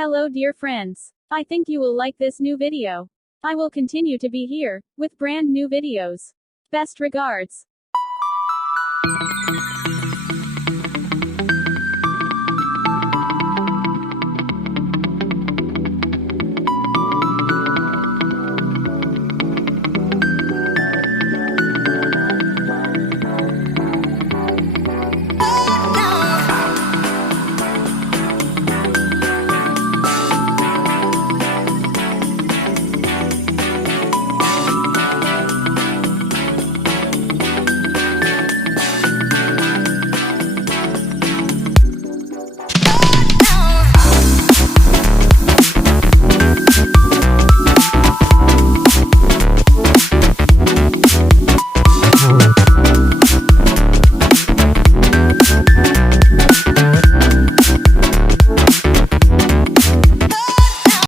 Hello dear friends. I think you will like this new video. I will continue to be here, with brand new videos. Best regards.